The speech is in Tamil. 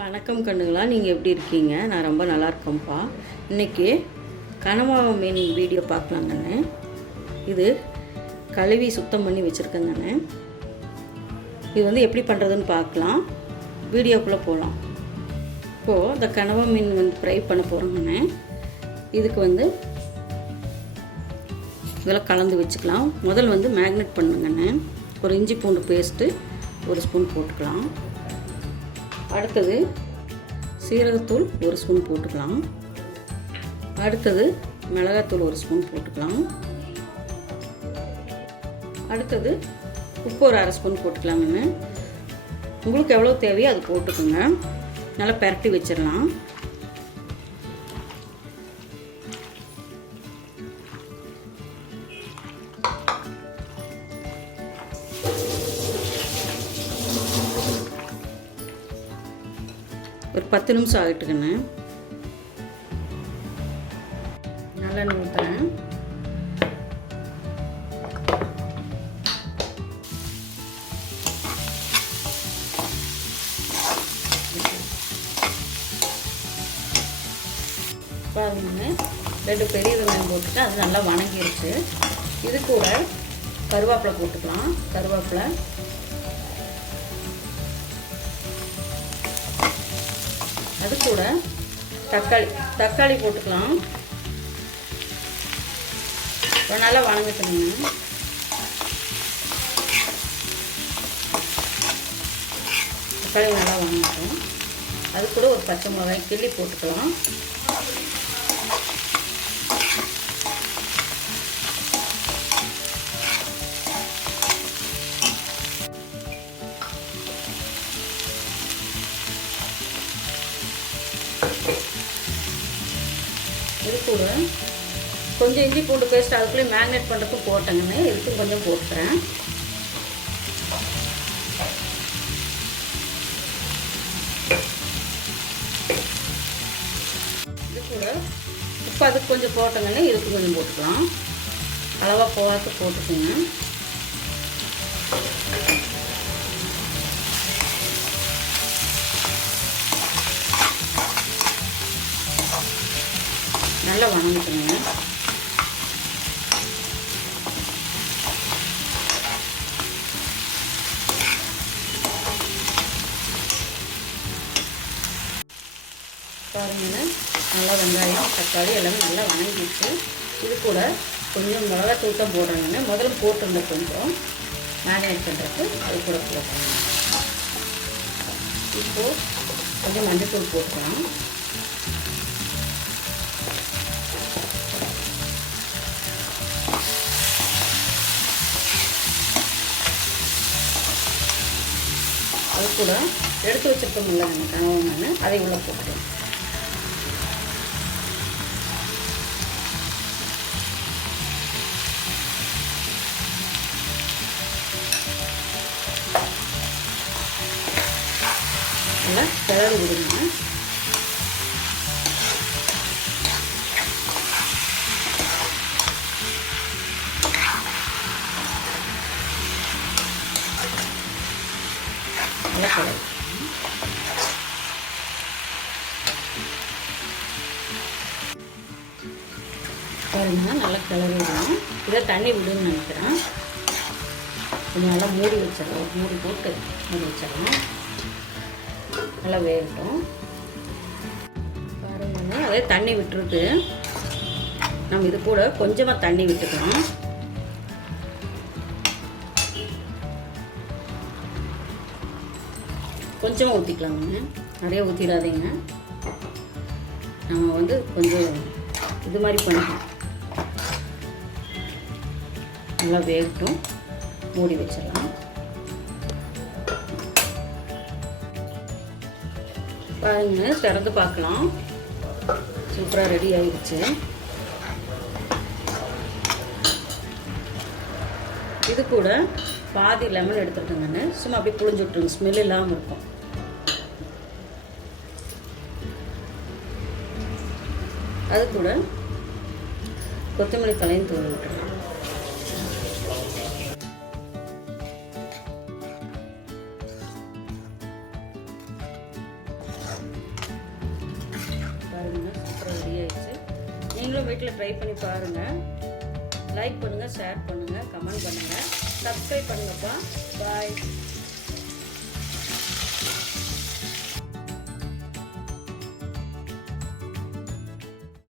வணக்கம் கண்ணுங்களா, நீங்கள் எப்படி இருக்கீங்க? நான் ரொம்ப நல்லா இருக்கேன்ப்பா. இன்றைக்கி கனவா மீன் வீடியோ பார்க்கலாங்கண்ணே. இது கழுவி சுத்தம் பண்ணி வச்சுருக்கேங்கண்ணே. இது வந்து எப்படி பண்ணுறதுன்னு பார்க்கலாம். வீடியோக்குள்ளே போகலாம். இப்போது இந்த கனவா மீன் வந்து ஃப்ரை பண்ண போகிறோங்கண்ணே. இதுக்கு வந்து இதெல்லாம் கலந்து வச்சுக்கலாம். முதல் வந்து மேக்னேட் பண்ணுங்கண்ணே. ஒரு இஞ்சி பூண்டு பேஸ்ட்டு ஒரு ஸ்பூன் போட்டுக்கலாம். அடுத்தது சீரகத்தூள் ஒரு ஸ்பூன் போட்டுக்கலாம். அடுத்தது மிளகாத்தூள் ஒரு ஸ்பூன் போட்டுக்கலாம். அடுத்தது உப்பு ஒரு அரை ஸ்பூன் போட்டுக்கலாங்கண்ணே. உங்களுக்கு எவ்வளோ தேவையோ அது போட்டுக்கோங்க. நல்லா பரட்டி வச்சிடலாம். ஒரு 10 நிமிஷம் ஆகிட்டுக்குண்ணே. நல்லெண்ணெய் ஊற்றுறேன். பாருங்க, 2 பெரிய வெங்காயம் போட்டுட்டு அது நல்லா வணங்கிருச்சு. இது கூட கருவேப்பிலை போட்டுக்கலாம். கருவேப்பிலை, அது கூட தக்காளி போட்டுக்கலாம். நல்லா வணங்கட்டுங்க. தக்காளி நல்லா வணங்கட்டும். அது கூட ஒரு பச்சை மிளகாய் கிள்ளி போட்டுக்கலாம். இது கூட கொஞ்சம் இஞ்சி பூண்டு பேஸ்ட் அதுக்குள்ளே மேக்னேட் பண்ணுறதுக்கும் போட்டேங்கன்னு இதுக்கும் கொஞ்சம் போட்டுக்கிறேன். இது கூட உப்பு அதுக்கு கொஞ்சம் போட்டேங்கன்னு இதுக்கு கொஞ்சம் போட்டுக்கலாம். அளவாக போகாத போட்டுக்கோங்க. நல்லா வணங்கிக்கணுங்க. பாருங்க, நல்லா வெங்காயம் தக்காளி எல்லாமே நல்லா வணங்கிடுச்சு. இது கூட கொஞ்சம் மிளகாத்தூள் தான் போடுறேங்க. முதல்ல போட்டுருந்த கொஞ்சம் மேரினேட் பண்ணுறதுக்கு அது கூட போடுறேங்க. இப்போது கொஞ்சம் மஞ்சள்தூள் போட்டுக்கலாம். அது கூட எடுத்து வச்சுருக்கோம்ல கனவா, அதை உள்ள போட்டுக்கலாம். நல்லா கிளறி விடுங்க. நல்லா கிளறி பாருங்க, நல்லா கிளறி விடணும். இதை தண்ணி விடுன்னு நினைக்கிறேன். கொஞ்சம் நல்லா மூடி வச்சிடலாம். மூடி போட்டு மூடி வச்சிடலாம். நல்லா வேகட்டும். பாருங்க, அதே தண்ணி விட்டுருக்கு. நம்ம இது கூட கொஞ்சமாக தண்ணி விட்டுக்கலாம். கொஞ்சமாக ஊற்றிக்கலாங்க, நிறைய ஊற்றிடாதீங்க. நம்ம வந்து கொஞ்சம் இது மாதிரி பண்ணிக்கலாம். நல்லா வேகட்டும். மூடி வச்சிடலாம். பாருங்க, திறந்து பார்க்கலாம். சூப்பராக ரெடி ஆகிடுச்சு. இது கூட பாதி லெமன் எடுத்துருக்கேங்கன்னு சும்மா அப்படியே புழிஞ்சு விட்டுருங்க. ஸ்மெல் இல்லாமல் இருக்கும். அது கூட கொத்தமல்லி தலையும் தூவி விட்டுருங்க. ரெடி ஆயிடுச்சு. நீங்களும் வீட்டில் ட்ரை பண்ணி பாருங்கள். லைக் பண்ணுங்கள், ஷேர் பண்ணுங்கள், கமெண்ட் பண்ணுங்கள், சப்ஸ்கிரைப் பண்ணுங்கப்பா. பாய்.